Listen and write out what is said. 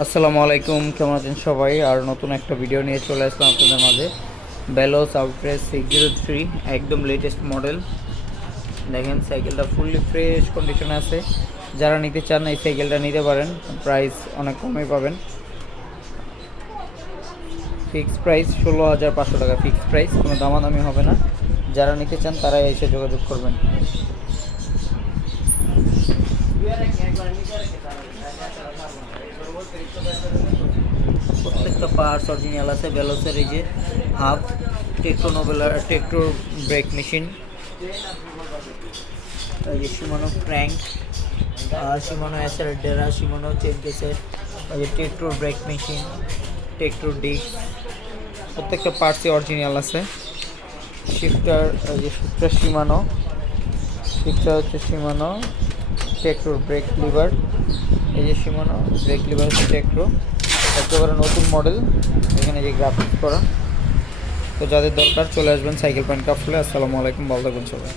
আসসালামু আলাইকুম, কেমন আছেন সবাই? আর নতুন একটা ভিডিও নিয়ে চলে আসলাম আপনাদের মাঝে। বেলোস আউটরেস 603 একদম লেটেস্ট মডেল। দেখেন সাইকেলটা ফুললি ফ্রেশ কন্ডিশনে আছে। যারা নিতে চান এই সাইকেলটা নিতে পারেন, প্রাইস অনেক কমে পাবেন। ফিক্সড প্রাইস 16,500 টাকা, ফিক্সড প্রাইস, কোনো দামাদামি হবে না। যারা নিতে চান তারাই এসে যোগাযোগ করবেন। প্রত্যেকটা পার্টস অরিজিনাল আছে। বেলোসের এই যে হাফ টেকটো নোবেলার টেকটো ব্রেক মেশিন, এই যে শিমানো ক্র্যাঙ্ক, শিমানো এসআর ডেরা, শিমানো চেন কেসের, এই যে Tektro brake machine, Tektro disc, প্রত্যেকটা পার্টসই অরিজিনাল আছে। শিফটার, এই যে শিফটার শিমানো, শিফটার হচ্ছে শিমানো, টেকটোর ব্রেক লিভার, এই যে শিমানো ব্রেক লিভার হচ্ছে টেকটো, একেবারে নতুন মডেল। এখানে যে গ্রাফিক্স করা। তো যাদের দরকার চলে আসবেন সাইকেল পয়েন্ট কাফলে। আসসালামু আলাইকুম, ভালো থাকবেন সবাই।